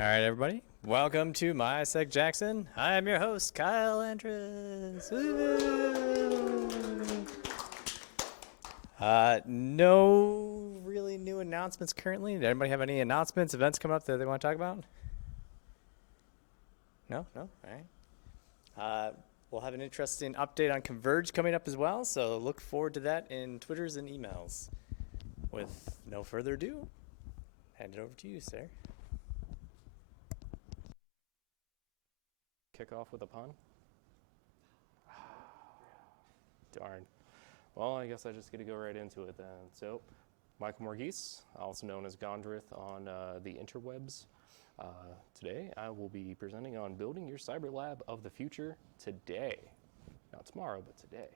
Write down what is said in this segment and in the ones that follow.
All right, everybody. Welcome to NonECC Jackson. I am your host, Kyle Andrus. No really new announcements currently. Did anybody have any announcements, events coming up that they want to talk about? No? All right. We'll have an interesting update on Converge coming up as well, so look forward to that in Twitters and emails. With no further ado, hand it over to you, sir. Kick off with a pun? Darn. Well, I guess I just get to go right into it then. So, Michael Morgese, also known as Gondrith on the interwebs. Today, I will be presenting on building your cyber lab of the future today. Not tomorrow, but today.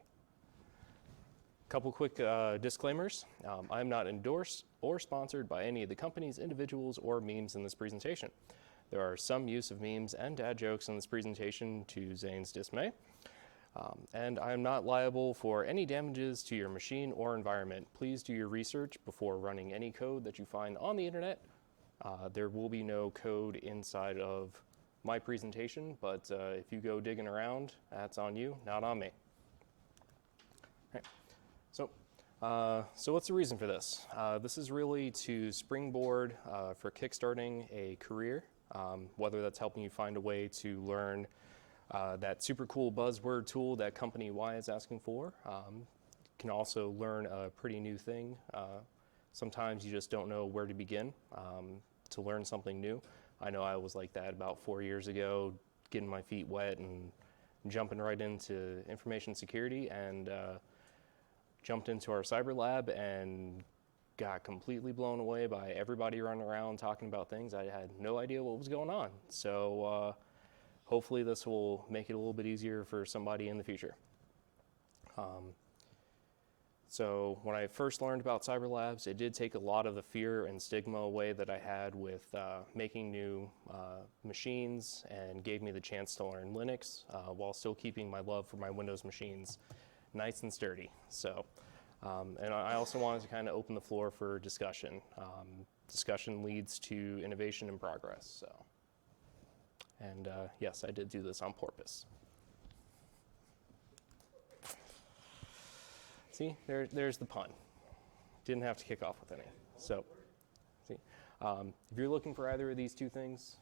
Couple quick disclaimers. I am not endorsed or sponsored by any of the companies, individuals, or memes in this presentation. There are some use of memes and dad jokes in this presentation to Zane's dismay. And I am not liable for any damages to your machine or environment. Please do your research before running any code that you find on the internet. There will be no code inside of my presentation, but if you go digging around, that's on you, not on me. So what's the reason for this? This is really to springboard for kickstarting a career. Whether that's helping you find a way to learn that super cool buzzword tool that company Y is asking for. You can also learn a pretty new thing. Sometimes you just don't know where to begin to learn something new. I know I was like that about 4 years ago, getting my feet wet and jumping right into information security, and jumped into our cyber lab and got completely blown away by everybody running around talking about things. I had no idea what was going on. So hopefully this will make it a little bit easier for somebody in the future. So when I first learned about cyber labs, it did take a lot of the fear and stigma away that I had with making new machines, and gave me the chance to learn Linux while still keeping my love for my Windows machines nice and sturdy. So. And I also wanted to kind of open the floor for discussion. Discussion leads to innovation and progress. So, and yes, I did do this on purpose. See, there's the pun. Didn't have to kick off with any. So, see, if you're looking for either of these two things,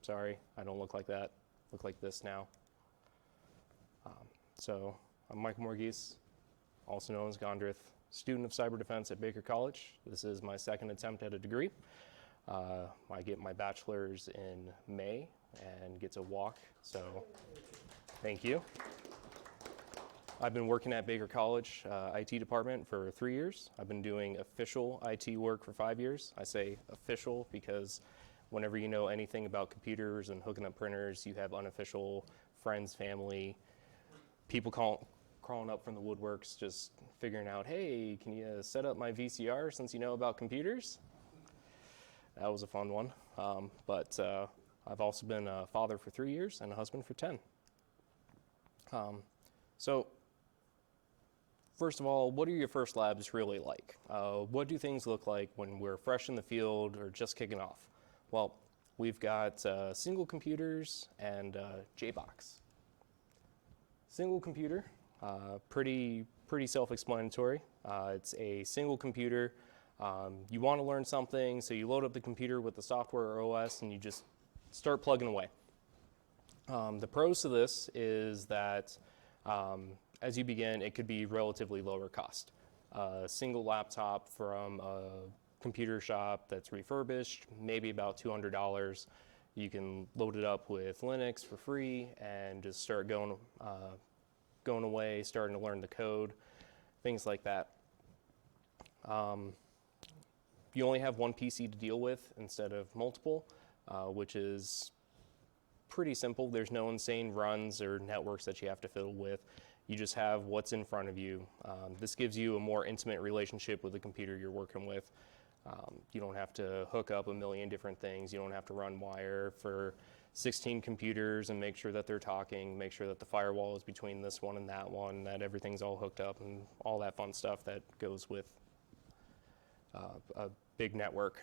sorry, I don't look like that. Look like this now. So I'm Michael Morgese, also known as Gondrith, student of cyber defense at Baker College. This is my second attempt at a degree. I get my bachelor's in May and get to walk, so thank you. I've been working at Baker College IT department for 3 years. I've been doing official IT work for 5 years. I say official because whenever you know anything about computers and hooking up printers, you have unofficial friends, family, people crawling up from the woodworks, just figuring out, hey, can you set up my VCR since you know about computers? That was a fun one. But I've also been a father for 3 years and a husband for 10. So first of all, what are your first labs really like? What do things look like when we're fresh in the field or just kicking off? Well, we've got single computers and JBox. Single computer. Pretty self-explanatory. It's a single computer. You want to learn something, so you load up the computer with the software or OS, and you just start plugging away. The pros to this is that as you begin, it could be relatively lower cost. A single laptop from a computer shop that's refurbished, maybe about $200. You can load it up with Linux for free and just start going away, starting to learn the code, things like that. You only have one PC to deal with instead of multiple, which is pretty simple. There's no insane runs or networks that you have to fiddle with. You just have what's in front of you. This gives you a more intimate relationship with the computer you're working with. You don't have to hook up a million different things. You don't have to run wire for 16 computers and make sure that they're talking, make sure that the firewall is between this one and that one, that everything's all hooked up, and all that fun stuff that goes with a big network.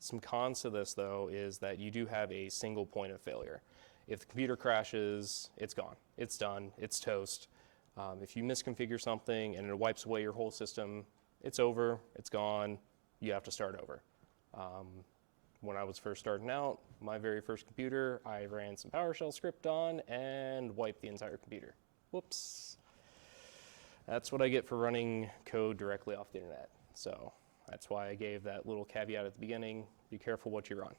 Some cons to this, though, is that you do have a single point of failure. If the computer crashes, it's gone. It's done. It's toast. If you misconfigure something and it wipes away your whole system, it's over. It's gone. You have to start over. When I was first starting out, my very first computer, I ran some PowerShell script on and wiped the entire computer. Whoops. That's what I get for running code directly off the internet. So that's why I gave that little caveat at the beginning. Be careful what you run.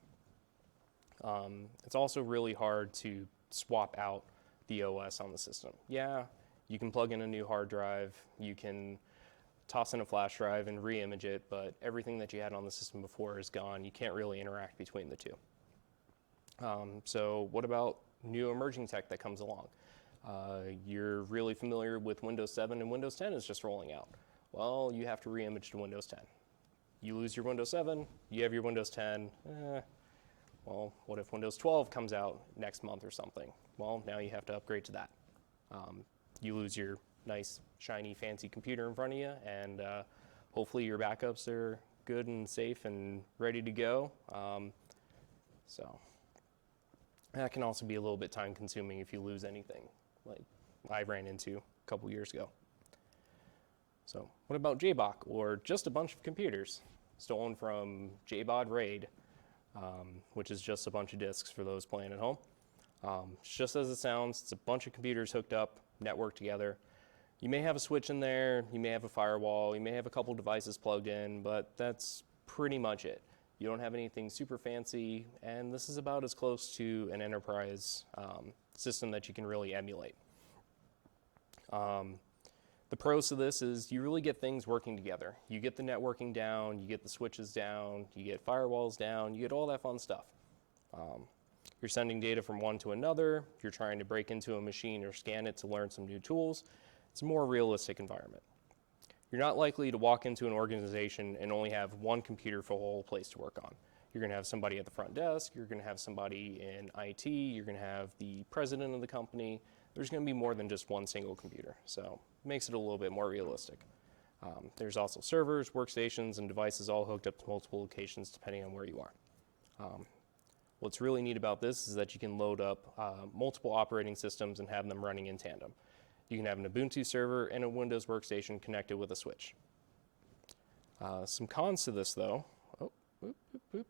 It's also really hard to swap out the OS on the system. Yeah, you can plug in a new hard drive, you can toss in a flash drive and re-image it, but everything that you had on the system before is gone. You can't really interact between the two. So what about new emerging tech that comes along? You're really familiar with Windows 7 and Windows 10 is just rolling out. Well, you have to re-image to Windows 10. You lose your Windows 7, you have your Windows 10. Well, what if Windows 12 comes out next month or something? Well, now you have to upgrade to that. You lose your nice, shiny, fancy computer in front of you, and hopefully your backups are good and safe and ready to go. So that can also be a little bit time consuming if you lose anything, like I ran into a couple years ago. So what about JBOC, or just a bunch of computers stolen from JBOD RAID, which is just a bunch of disks for those playing at home. It's just as it sounds. It's a bunch of computers hooked up, networked together. You may have a switch in there, you may have a firewall, you may have a couple devices plugged in, but that's pretty much it. You don't have anything super fancy, and this is about as close to an enterprise system that you can really emulate. The pros to this is you really get things working together. You get the networking down, you get the switches down, you get firewalls down, you get all that fun stuff. You're sending data from one to another, you're trying to break into a machine or scan it to learn some new tools. It's a more realistic environment. You're not likely to walk into an organization and only have one computer for the whole place to work on. You're going to have somebody at the front desk, you're going to have somebody in IT, you're going to have the president of the company. There's going to be more than just one single computer, so it makes it a little bit more realistic. There's also servers, workstations, and devices all hooked up to multiple locations depending on where you are. What's really neat about this is that you can load up multiple operating systems and have them running in tandem. You can have an Ubuntu server and a Windows workstation connected with a switch. Some cons to this, though. Oh, boop, boop, boop.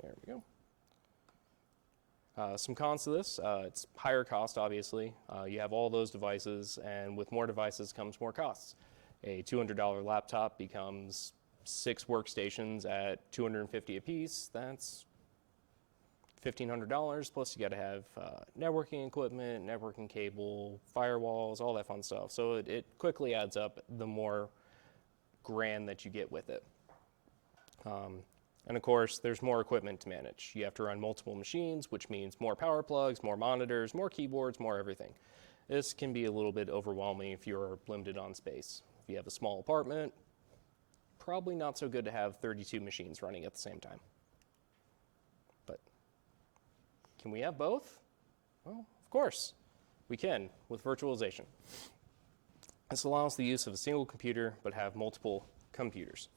There we go. Some cons to this, it's higher cost, obviously. You have all those devices, and with more devices comes more costs. A $200 laptop becomes 6 workstations at $250 a piece. That's $1,500, plus you got to have networking equipment, networking cable, firewalls, all that fun stuff. So it quickly adds up the more grand that you get with it. And of course, there's more equipment to manage. You have to run multiple machines, which means more power plugs, more monitors, more keyboards, more everything. This can be a little bit overwhelming if you're limited on space. If you have a small apartment, probably not so good to have 32 machines running at the same time. But can we have both? Well, of course, we can with virtualization. This allows the use of a single computer, but have multiple computers.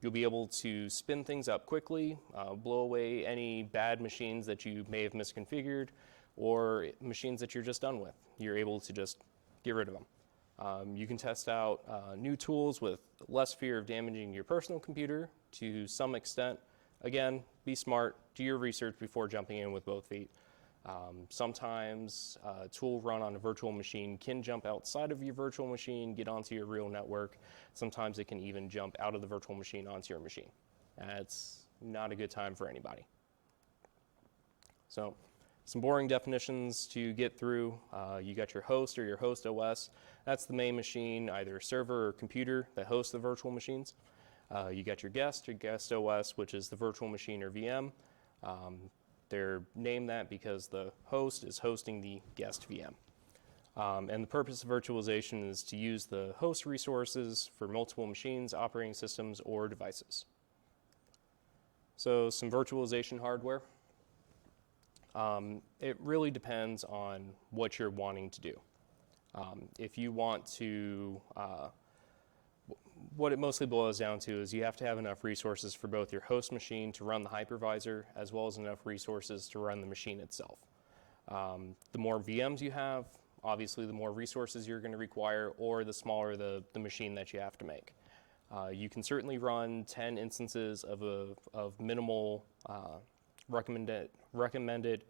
You'll be able to spin things up quickly, blow away any bad machines that you may have misconfigured, or machines that you're just done with. You're able to just get rid of them. You can test out new tools with less fear of damaging your personal computer to some extent. Again, be smart, do your research before jumping in with both feet. Sometimes a tool run on a virtual machine can jump outside of your virtual machine, get onto your real network. Sometimes it can even jump out of the virtual machine onto your machine. It's not a good time for anybody. So some boring definitions to get through. You got your host or your host OS. That's the main machine, either server or computer that hosts the virtual machines. You got your guest OS, which is the virtual machine or VM. They're named that because the host is hosting the guest VM. And the purpose of virtualization is to use the host resources for multiple machines, operating systems, or devices. So some virtualization hardware. It really depends on what you're wanting to do. If you want to, what it mostly boils down to is you have to have enough resources for both your host machine to run the hypervisor, as well as enough resources to run the machine itself. The more VMs you have, obviously the more resources you're going to require, or the smaller the machine that you have to make. You can certainly run 10 instances of minimal recommended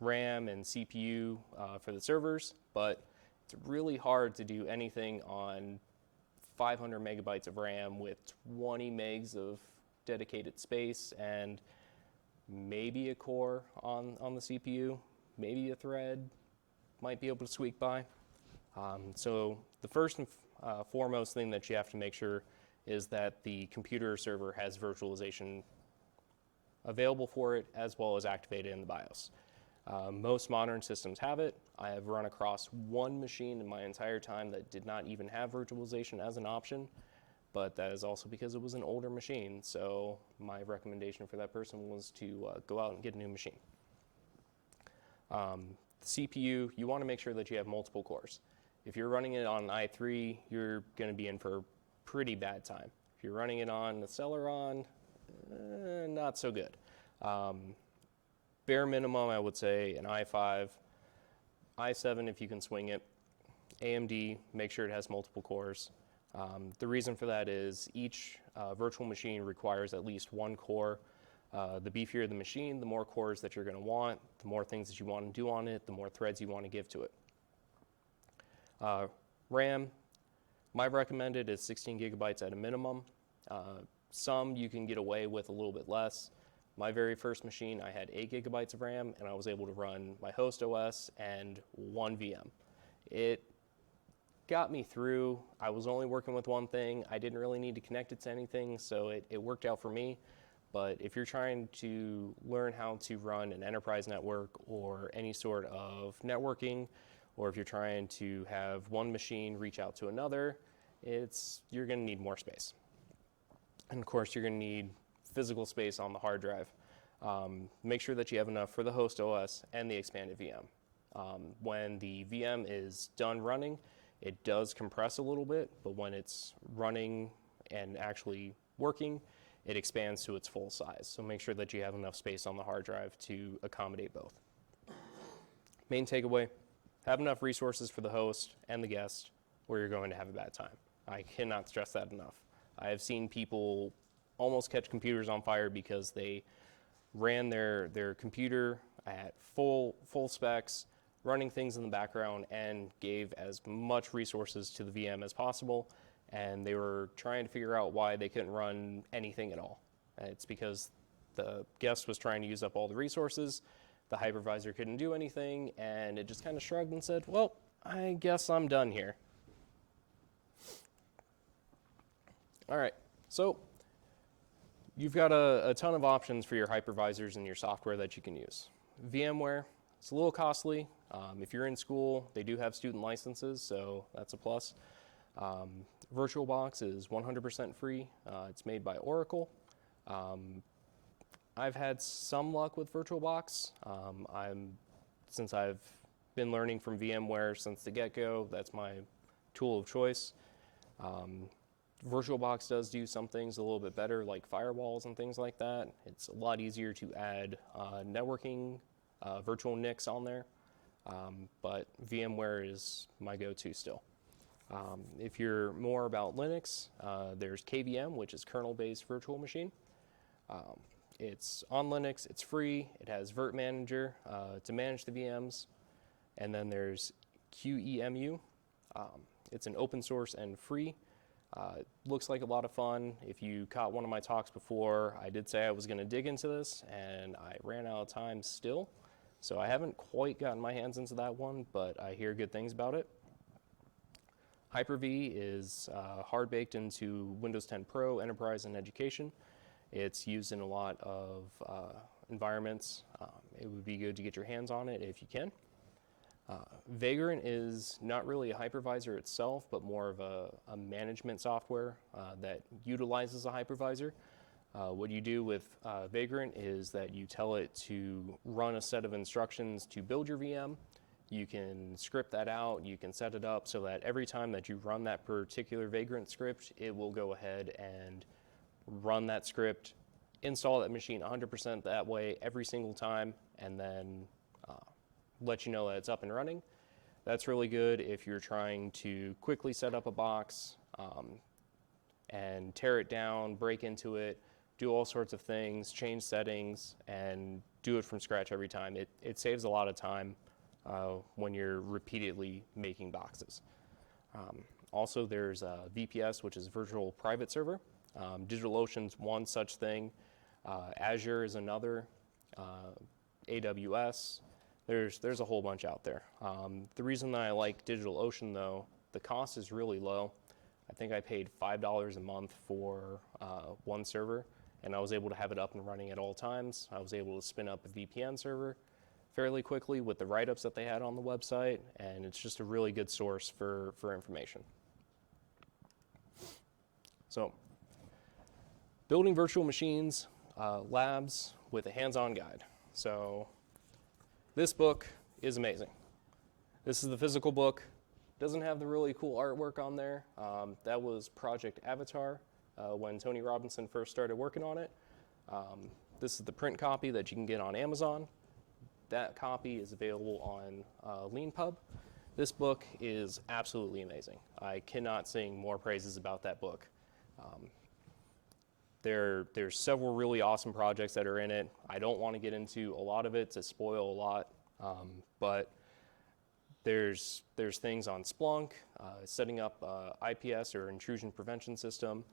RAM and CPU for the servers, but it's really hard to do anything on 500 megabytes of RAM with 20 megs of dedicated space and maybe a core on the CPU, maybe a thread might be able to squeak by. So the first and foremost thing that you have to make sure is that the computer or server has virtualization available for it, as well as activated in the BIOS. Most modern systems have it. I have run across one machine in my entire time that did not even have virtualization as an option, but that is also because it was an older machine. So my recommendation for that person was to go out and get a new machine. The CPU, you want to make sure that you have multiple cores. If you're running it on i3, you're going to be in for a pretty bad time. If you're running it on the Celeron, not so good. Bare minimum, I would say an i5, i7 if you can swing it, AMD, make sure it has multiple cores. The reason for that is each virtual machine requires at least one core. The beefier the machine, the more cores that you're going to want, the more things that you want to do on it, the more threads you want to give to it. RAM, my recommended is 16 gigabytes at a minimum. Some you can get away with a little bit less. My very first machine, I had 8 gigabytes of RAM, and I was able to run my host OS and one VM. It got me through. I was only working with one thing. I didn't really need to connect it to anything, so it worked out for me. But if you're trying to learn how to run an enterprise network or any sort of networking, or if you're trying to have one machine reach out to another, you're going to need more space. And of course, you're going to need physical space on the hard drive. Make sure that you have enough for the host OS and the expanded VM. When the VM is done running, it does compress a little bit, but when it's running and actually working, it expands to its full size. So make sure that you have enough space on the hard drive to accommodate both. Main takeaway, have enough resources for the host and the guest, or you're going to have a bad time. I cannot stress that enough. I have seen people almost catch computers on fire because they ran their computer at full specs, running things in the background, and gave as much resources to the VM as possible, and they were trying to figure out why they couldn't run anything at all. It's because the guest was trying to use up all the resources, the hypervisor couldn't do anything, and it just kind of shrugged and said, well, I guess I'm done here. All right, so you've got a ton of options for your hypervisors and your software that you can use. VMware, it's a little costly. If you're in school, they do have student licenses, so that's a plus. VirtualBox is 100% free. It's made by Oracle. I've had some luck with VirtualBox. Since I've been learning from VMware since the get-go, that's my tool of choice. VirtualBox does do some things a little bit better, like firewalls and things like that. It's a lot easier to add networking, virtual NICs on there, but VMware is my go-to still. If you're more about Linux, there's KVM, which is kernel-based virtual machine. It's on Linux, it's free, it has Virt Manager to manage the VMs, and then there's QEMU. It's an open source and free. Looks like a lot of fun. If you caught one of my talks before, I did say I was going to dig into this, and I ran out of time still. So I haven't quite gotten my hands into that one, but I hear good things about it. Hyper-V is hard-baked into Windows 10 Pro, Enterprise, and Education. It's used in a lot of environments. It would be good to get your hands on it if you can. Vagrant is not really a hypervisor itself, but more of a management software that utilizes a hypervisor. What you do with Vagrant is that you tell it to run a set of instructions to build your VM. You can script that out. You can set it up so that every time that you run that particular Vagrant script, it will go ahead and run that script, install that machine 100% that way every single time, and then let you know that it's up and running. That's really good if you're trying to quickly set up a box and tear it down, break into it, do all sorts of things, change settings, and do it from scratch every time. It saves a lot of time when you're repeatedly making boxes. Also, there's VPS, which is Virtual Private Server. DigitalOcean's one such thing. Azure is another. AWS. There's a whole bunch out there. The reason that I like DigitalOcean, though, the cost is really low. I think I paid $5 a month for one server, and I was able to have it up and running at all times. I was able to spin up a VPN server fairly quickly with the write-ups that they had on the website, and it's just a really good source for information. So, building virtual machines, labs with a hands-on guide. So, this book is amazing. This is the physical book. Doesn't have the really cool artwork on there. That was Project Avatar when Tony Robinson first started working on it. This is the print copy that you can get on Amazon. That copy is available on LeanPub. This book is absolutely amazing. I cannot sing more praises about that book. There's several really awesome projects that are in it. I don't want to get into a lot of it to spoil a lot, but there's things on Splunk, setting up IPS or intrusion prevention system.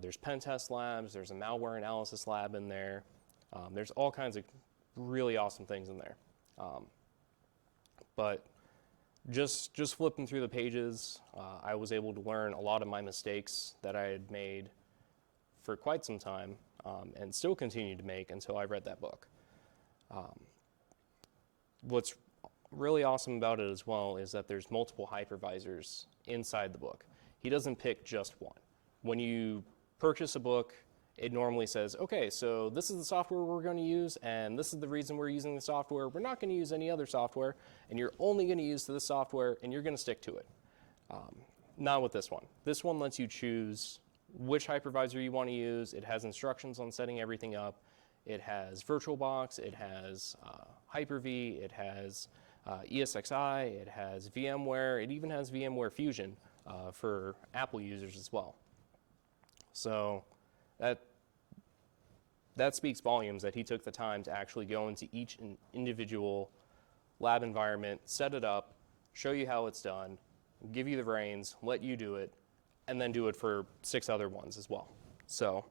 There's pen test labs. There's a malware analysis lab in there. There's all kinds of really awesome things in there. But just flipping through the pages, I was able to learn a lot of my mistakes that I had made for quite some time and still continue to make until I read that book. What's really awesome about it as well is that there's multiple hypervisors inside the book. He doesn't pick just one. When you purchase a book, it normally says, okay, so this is the software we're going to use, and this is the reason we're using the software. We're not going to use any other software, and you're only going to use this software, and you're going to stick to it. Not with this one. This one lets you choose which hypervisor you want to use. It has instructions on setting everything up. It has VirtualBox. It has Hyper-V. It has ESXi. It has VMware. It even has VMware Fusion for Apple users as well. So that speaks volumes that he took the time to actually go into each individual lab environment, set it up, show you how it's done, give you the reins, let you do it, and then do it for 6 other ones as well. So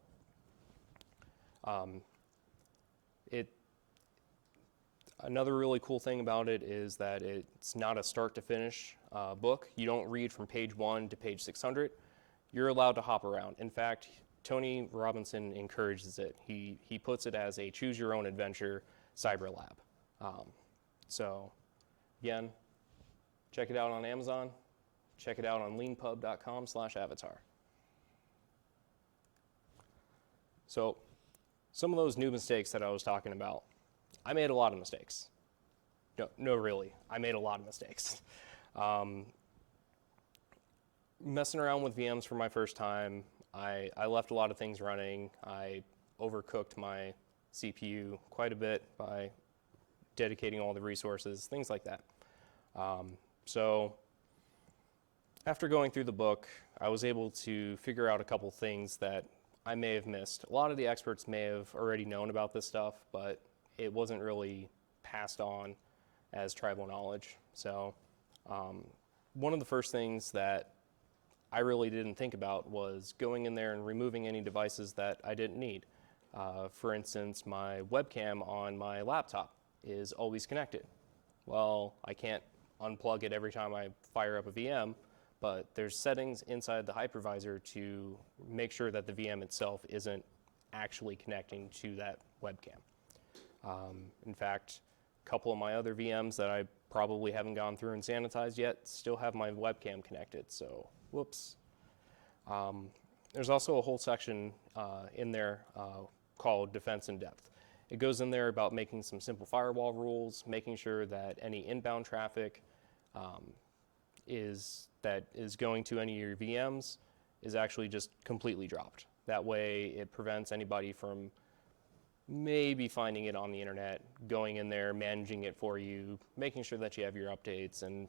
another really cool thing about it is that it's not a start to finish book. You don't read from page 1 to page 600. You're allowed to hop around. In fact, Tony Robinson encourages it. He puts it as a choose your own adventure cyber lab. So again, check it out on Amazon. Check it out on leanpub.com/avatar. So some of those new mistakes that I was talking about, I made a lot of mistakes. No, really, I made a lot of mistakes. Messing around with VMs for my first time, I left a lot of things running. I overcooked my CPU quite a bit by dedicating all the resources, things like that. So after going through the book, I was able to figure out a couple things that I may have missed. A lot of the experts may have already known about this stuff, but it wasn't really passed on as tribal knowledge. So one of the first things that I really didn't think about was going in there and removing any devices that I didn't need. For instance, my webcam on my laptop is always connected. Well, I can't unplug it every time I fire up a VM, but there's settings inside the hypervisor to make sure that the VM itself isn't actually connecting to that webcam. In fact, a couple of my other VMs that I probably haven't gone through and sanitized yet still have my webcam connected, so whoops. There's also a whole section in there called Defense in Depth. It goes in there about making some simple firewall rules, making sure that any inbound traffic is going to any of your VMs is actually just completely dropped. That way it prevents anybody from maybe finding it on the internet, going in there, managing it for you, making sure that you have your updates, and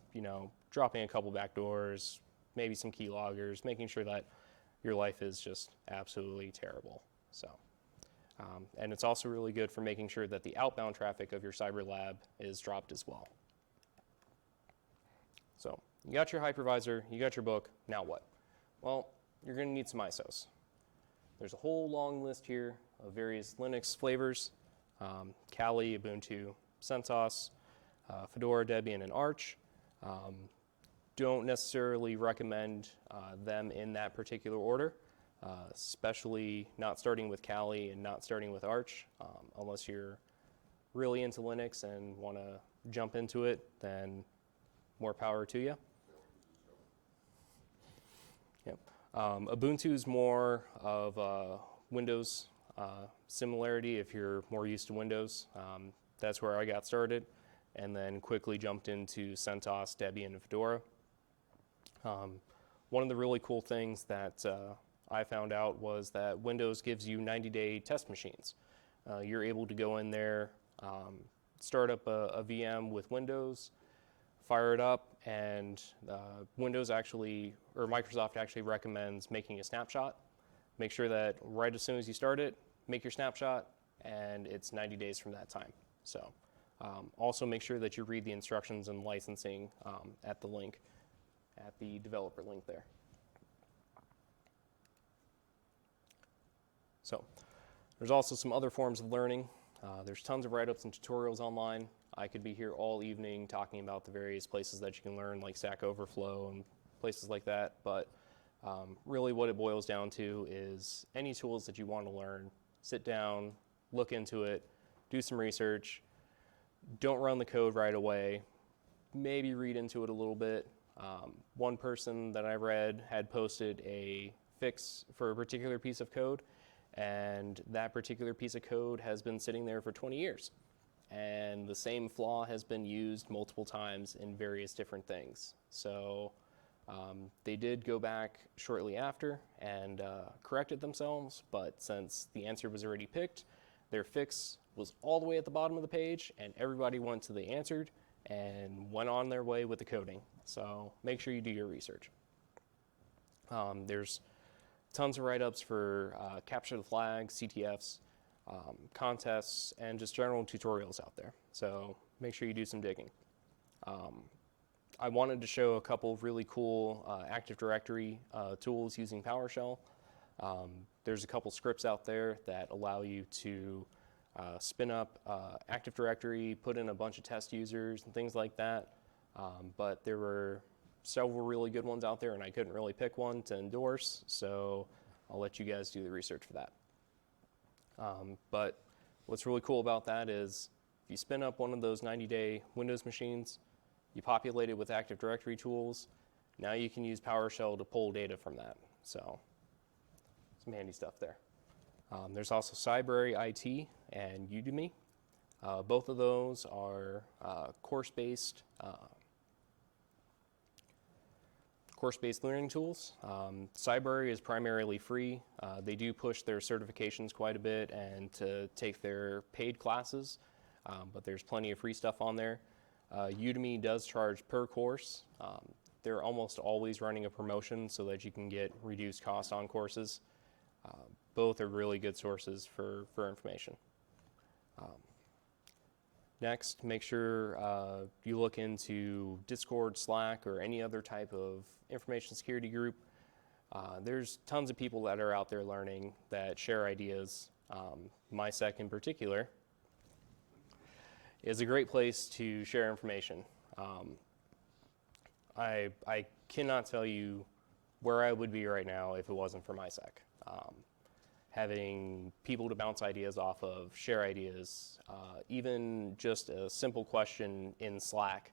dropping a couple backdoors, maybe some keyloggers, making sure that your life is just absolutely terrible. So, and it's also really good for making sure that the outbound traffic of your cyber lab is dropped as well. So you got your hypervisor, you got your book, now what? Well, you're going to need some ISOs. There's a whole long list here of various Linux flavors, Kali, Ubuntu, CentOS, Fedora, Debian, and Arch. Don't necessarily recommend them in that particular order, especially not starting with Kali and not starting with Arch. Unless you're really into Linux and want to jump into it, then more power to you. Yep. Ubuntu is more of a Windows similarity if you're more used to Windows. That's where I got started, and then quickly jumped into CentOS, Debian, and Fedora. One of the really cool things that I found out was that Windows gives you 90-day test machines. You're able to go in there, start up a VM with Windows, fire it up, and Windows actually, or Microsoft actually recommends making a snapshot. Make sure that right as soon as you start it, make your snapshot, and it's 90 days from that time. So also make sure that you read the instructions and licensing at the link, at the developer link there. So there's also some other forms of learning. There's tons of write-ups and tutorials online. I could be here all evening talking about the various places that you can learn, like Stack Overflow and places like that, but really what it boils down to is any tools that you want to learn, sit down, look into it, do some research, don't run the code right away, maybe read into it a little bit. One person that I read had posted a fix for a particular piece of code, and that particular piece of code has been sitting there for 20 years. And the same flaw has been used multiple times in various different things. So they did go back shortly after and corrected themselves, but since the answer was already picked, their fix was all the way at the bottom of the page, and everybody went to the answered and went on their way with the coding. So make sure you do your research. There's tons of write-ups for capture the flag, CTFs, contests, and just general tutorials out there. So make sure you do some digging. I wanted to show a couple of really cool Active Directory tools using PowerShell. There's a couple scripts out there that allow you to spin up Active Directory, put in a bunch of test users and things like that. But there were several really good ones out there, and I couldn't really pick one to endorse, so I'll let you guys do the research for that. But what's really cool about that is if you spin up one of those 90-day Windows machines, you populate it with Active Directory tools, now you can use PowerShell to pull data from that. So some handy stuff there. There's also Cybrary IT and Udemy. Both of those are course-based learning tools. Cybrary is primarily free. They do push their certifications quite a bit and to take their paid classes, but there's plenty of free stuff on there. Udemy does charge per course. They're almost always running a promotion so that you can get reduced cost on courses. Both are really good sources for information. Next, make sure you look into Discord, Slack, or any other type of information security group. There's tons of people that are out there learning that share ideas. NonECC in particular is a great place to share information. I cannot tell you where I would be right now if it wasn't for NonECC. Having people to bounce ideas off of, share ideas, even just a simple question in Slack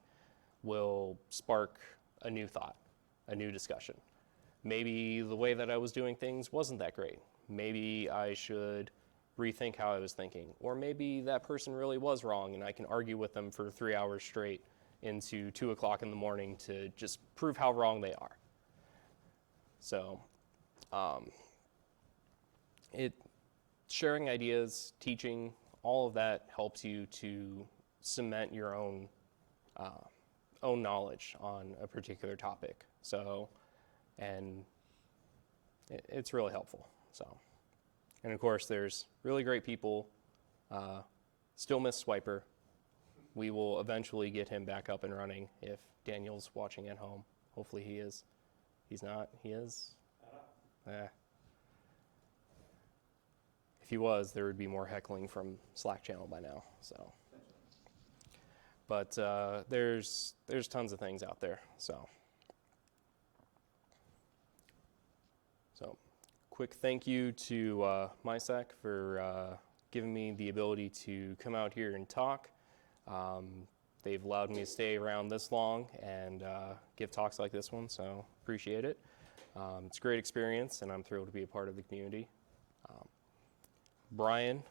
will spark a new thought, a new discussion. Maybe the way that I was doing things wasn't that great. Maybe I should rethink how I was thinking. Or maybe that person really was wrong and I can argue with them for 3 hours straight into 2 o'clock in the morning to just prove how wrong they are. So sharing ideas, teaching, all of that helps you to cement your own knowledge on a particular topic. So, and it's really helpful. So, and of course, there's really great people. Still miss Swiper. We will eventually get him back up and running if Daniel's watching at home. Hopefully he is. He's not. He is. If he was, there would be more heckling from Slack channel by now. So, but there's tons of things out there. So, quick thank you to NonECC for giving me the ability to come out here and talk. They've allowed me to stay around this long and give talks like this one, so appreciate it. It's a great experience, and I'm thrilled to be a part of the community. Brian,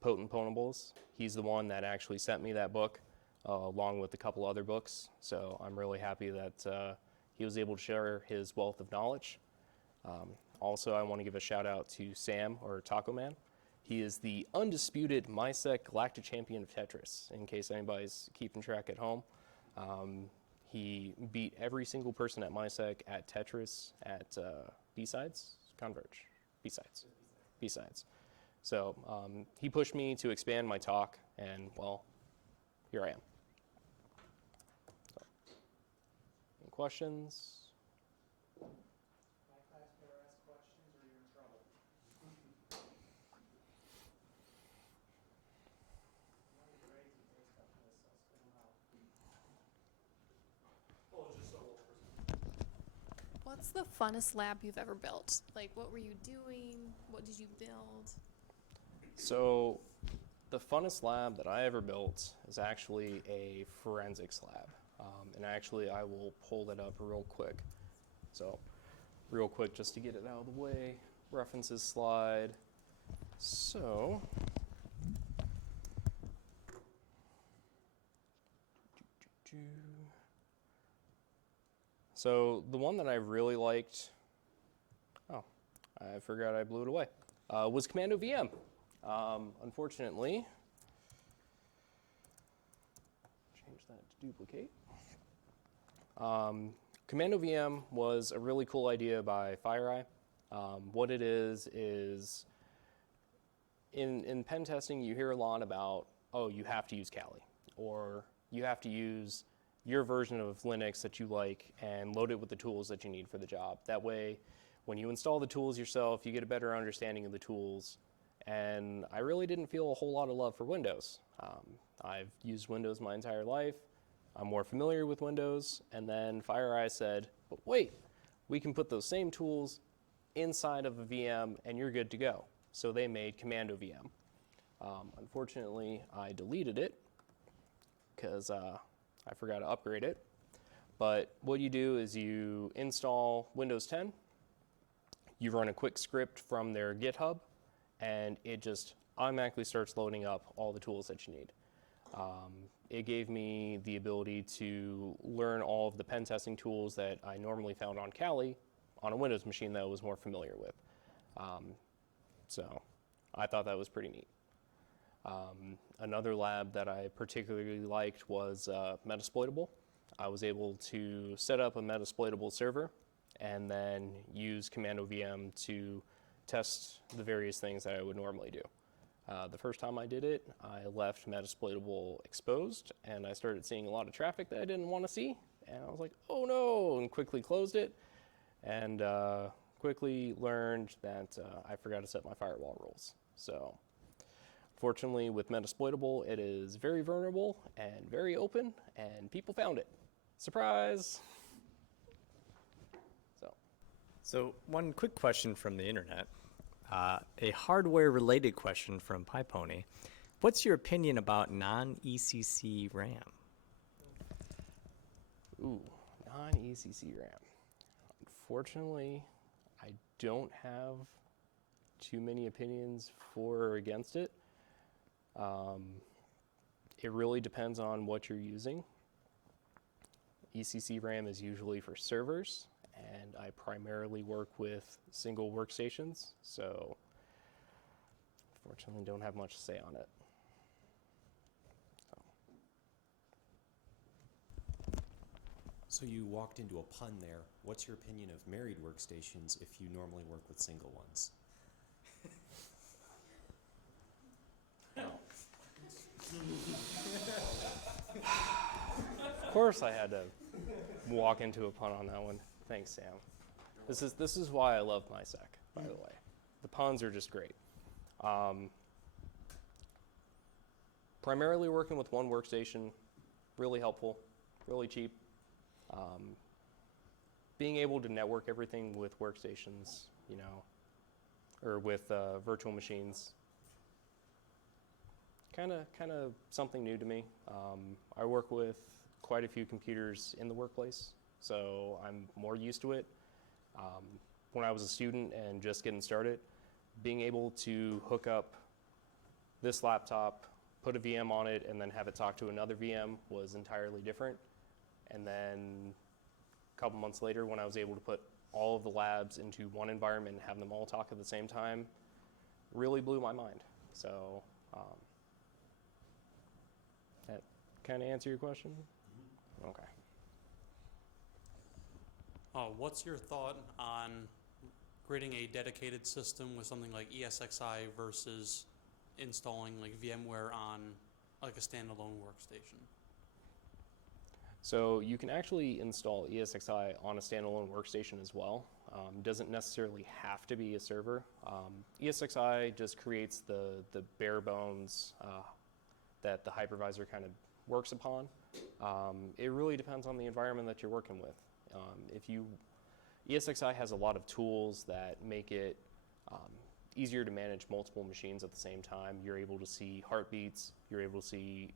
Potent Ponables, he's the one that actually sent me that book, along with a couple other books, so I'm really happy that he was able to share his wealth of knowledge. Also, I want to give a shout out to Sam, or Taco Man. He is the undisputed NonECC Galactic Champion of Tetris, in case anybody's keeping track at home. He beat every single person at NonECC at Tetris at B-Sides? Converge. B-Sides. So he pushed me to expand my talk, and, well, here I am. So, any questions? What's the funnest lab you've ever built? Like, what were you doing? What did you build? So, the funnest lab that I ever built is actually a forensics lab. And actually, I will pull that up real quick. So, real quick, just to get it out of the way, references slide. So, the one that I really liked, I forgot I blew it away, was Commando VM. Unfortunately, change that to duplicate. Commando VM was a really cool idea by FireEye. What it is in pen testing, you hear a lot about, oh, you have to use Kali, or you have to use your version of Linux that you like and load it with the tools that you need for the job. That way, when you install the tools yourself, you get a better understanding of the tools. And I really didn't feel a whole lot of love for Windows. I've used Windows my entire life. I'm more familiar with Windows. And then FireEye said, but wait, we can put those same tools inside of a VM and you're good to go. So they made Commando VM. Unfortunately, I deleted it because I forgot to upgrade it. But what you do is you install Windows 10, you run a quick script from their GitHub, and it just automatically starts loading up all the tools that you need. It gave me the ability to learn all of the pen testing tools that I normally found on Kali on a Windows machine that I was more familiar with. So I thought that was pretty neat. Another lab that I particularly liked was Metasploitable. I was able to set up a Metasploitable server and then use Commando VM to test the various things that I would normally do. The first time I did it, I left Metasploitable exposed, and I started seeing a lot of traffic that I didn't want to see, and I was like, oh no, and quickly closed it, and quickly learned that I forgot to set my firewall rules. So, fortunately, with Metasploitable, it is very vulnerable and very open, and people found it. Surprise! So one quick question from the internet, a hardware-related question from PyPony. What's your opinion about non-ECC RAM? Ooh, non-ECC RAM. Unfortunately, I don't have too many opinions for or against it. It really depends on what you're using. NonECC RAM is usually for servers, and I primarily work with single workstations, so fortunately don't have much to say on it. So you walked into a pun there. What's your opinion of married workstations if you normally work with single ones? Of course I had to walk into a pun on that one. Thanks, Sam. This is why I love NonECC, by the way. The puns are just great. Primarily working with one workstation, really helpful, really cheap. Being able to network everything with workstations, you know, or with virtual machines, kind of something new to me. I work with quite a few computers in the workplace, so I'm more used to it. When I was a student and just getting started, being able to hook up this laptop, put a VM on it, and then have it talk to another VM was entirely different. And then a couple months later, when I was able to put all of the labs into one environment and have them all talk at the same time, really blew my mind. So that kind of answer your question? Mm-hmm. Okay. What's your thought on creating a dedicated system with something like ESXi versus installing like VMware on like a standalone workstation? So you can actually install ESXi on a standalone workstation as well. Doesn't necessarily have to be a server. ESXi just creates the bare bones that the hypervisor kind of works upon. It really depends on the environment that you're working with. ESXi has a lot of tools that make it easier to manage multiple machines at the same time. You're able to see heartbeats. You're able to see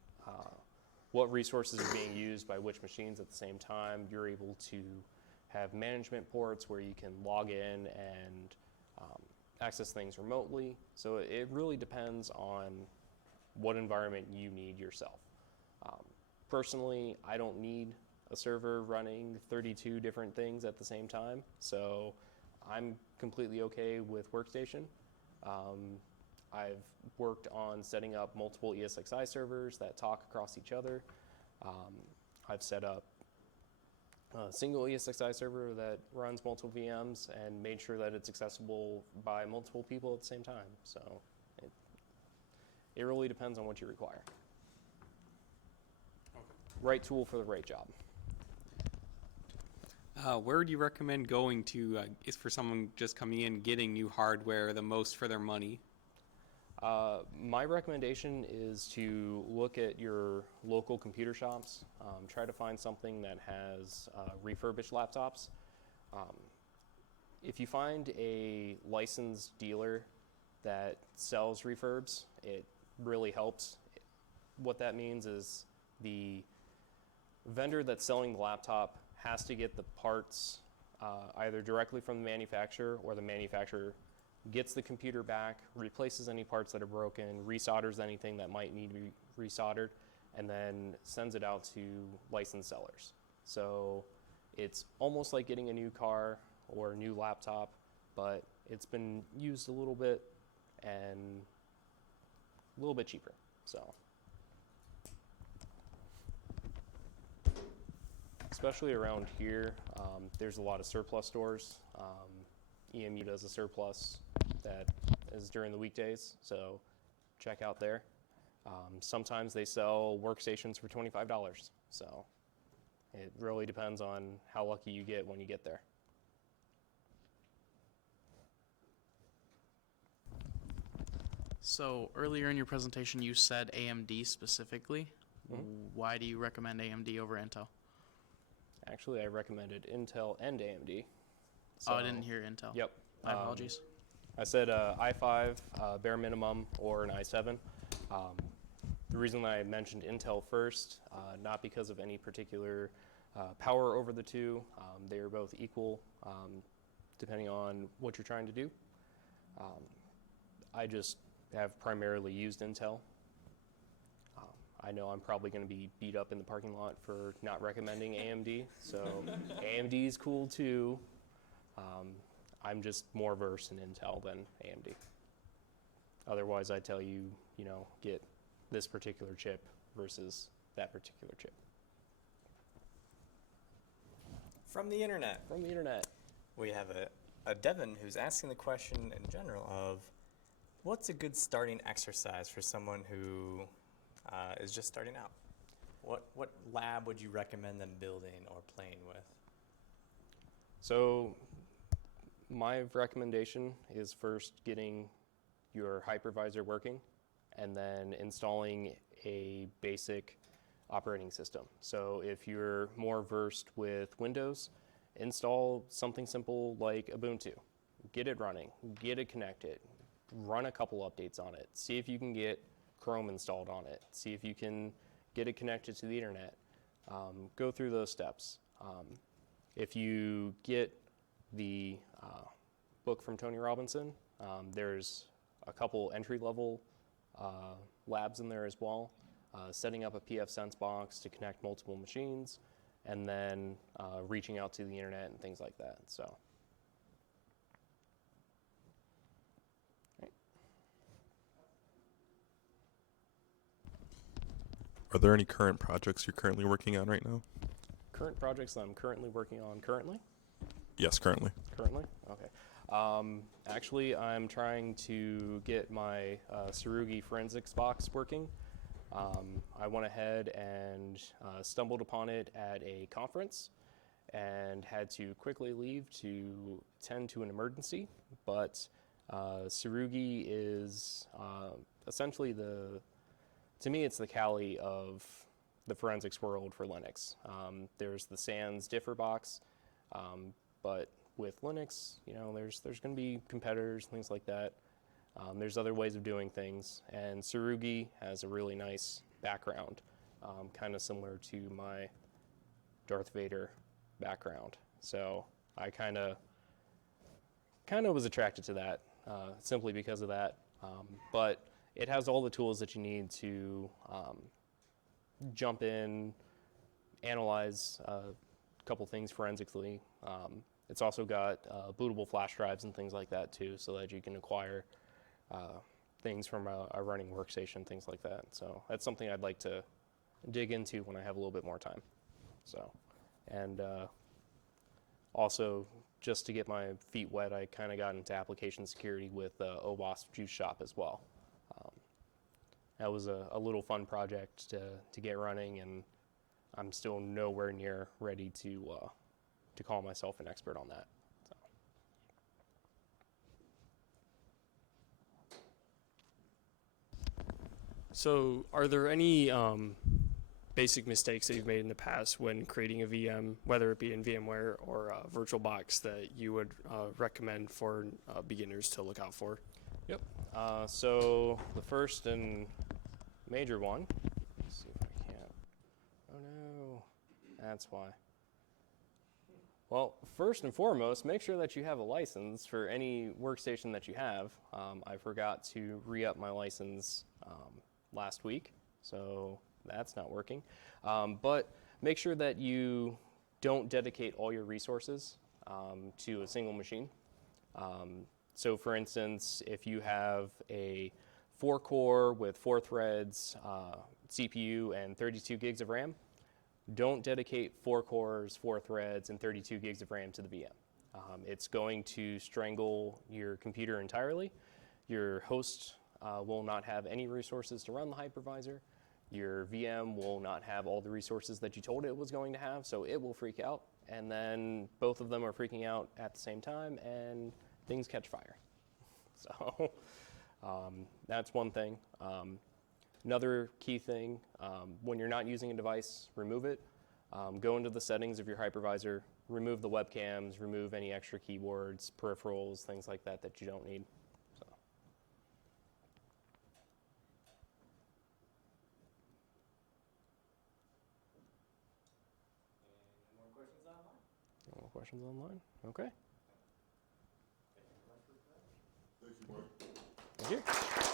what resources are being used by which machines at the same time. You're able to have management ports where you can log in and access things remotely. So it really depends on what environment you need yourself. Personally, I don't need a server running 32 different things at the same time, so I'm completely okay with Workstation. I've worked on setting up multiple ESXi servers that talk across each other. I've set up a single ESXi server that runs multiple VMs and made sure that it's accessible by multiple people at the same time. So it really depends on what you require. Okay. Right tool for the right job. Where would you recommend going to is for someone just coming in getting new hardware the most for their money? My recommendation is to look at your local computer shops. Try to find something that has refurbished laptops. If you find a licensed dealer that sells refurbs, it really helps. What that means is the vendor that's selling the laptop has to get the parts either directly from the manufacturer, or the manufacturer gets the computer back, replaces any parts that are broken, resolders anything that might need to be resoldered, and then sends it out to licensed sellers. So it's almost like getting a new car or a new laptop, but it's been used a little bit and a little bit cheaper. So especially around here, there's a lot of surplus stores. Emu does a surplus that is during the weekdays, so check out there. Sometimes they sell workstations for $25, so it really depends on how lucky you get when you get there. So earlier in your presentation, you said AMD specifically. Mhm. Why do you recommend AMD over Intel? Actually, I recommended Intel and AMD. Oh, I didn't hear Intel. Yep. My apologies. I said i5, bare minimum, or an i7. The reason I mentioned Intel first, not because of any particular power over the two. They are both equal, depending on what you're trying to do. I just have primarily used Intel. I know I'm probably going to be beat up in the parking lot for not recommending AMD. So AMD is cool too. I'm just more versed in Intel than AMD. Otherwise, I tell you, get this particular chip versus that particular chip. From the internet, we have a Devin who's asking the question in general of, what's a good starting exercise for someone who is just starting out? What lab would you recommend them building or playing with? So my recommendation is first getting your hypervisor working and then installing a basic operating system. So if you're more versed with Windows, install something simple like Ubuntu. Get it running, get it connected, run a couple updates on it, see if you can get Chrome installed on it, see if you can get it connected to the internet. Go through those steps. If you get the book from Tony Robinson, there's a couple entry-level labs in there as well. Setting up a pfSense box to connect multiple machines, and then reaching out to the internet and things like that. So, right. Are there any current projects you're currently working on right now? Current projects that I'm currently working on currently? Yes, currently. Currently? Okay. Actually, I'm trying to get my Tsurugi forensics box working. I went ahead and stumbled upon it at a conference and had to quickly leave to tend to an emergency. But Tsurugi is essentially to me, it's the Kali of the forensics world for Linux. There's the Sans differ box, but with Linux, there's going to be competitors, things like that. There's other ways of doing things, and Tsurugi has a really nice background, kind of similar to my Darth Vader background. So I kind of was attracted to that simply because of that. But it has all the tools that you need to jump in, analyze a couple things forensically. It's also got bootable flash drives and things like that too, so that you can acquire things from a running workstation, things like that. So that's something I'd like to dig into when I have a little bit more time. So, and also just to get my feet wet, I kind of got into application security with OWASP Juice Shop as well. That was a little fun project to get running, and I'm still nowhere near ready to call myself an expert on that. So are there any basic mistakes that you've made in the past when creating a VM, whether it be in VMware or VirtualBox, that you would recommend for beginners to look out for? Yep. So the first and major one, let's see if I can't. Oh no, that's why. Well, first and foremost, make sure that you have a license for any workstation that you have. I forgot to re-up my license last week, so that's not working. But make sure that you don't dedicate all your resources to a single machine. So for instance, if you have a 4-core with 4 threads, CPU, and 32 gigs of RAM, don't dedicate 4 cores, 4 threads, and 32 gigs of RAM to the VM. It's going to strangle your computer entirely. Your host will not have any resources to run the hypervisor. Your VM will not have all the resources that you told it was going to have, so it will freak out. And then both of them are freaking out at the same time, and things catch fire. So that's one thing. Another key thing, when you're not using a device, remove it. Go into the settings of your hypervisor, remove the webcams, remove any extra keyboards, peripherals, things like that that you don't need. So. Any more questions online? No more questions online? Okay. Thank you, Mark. Thank you.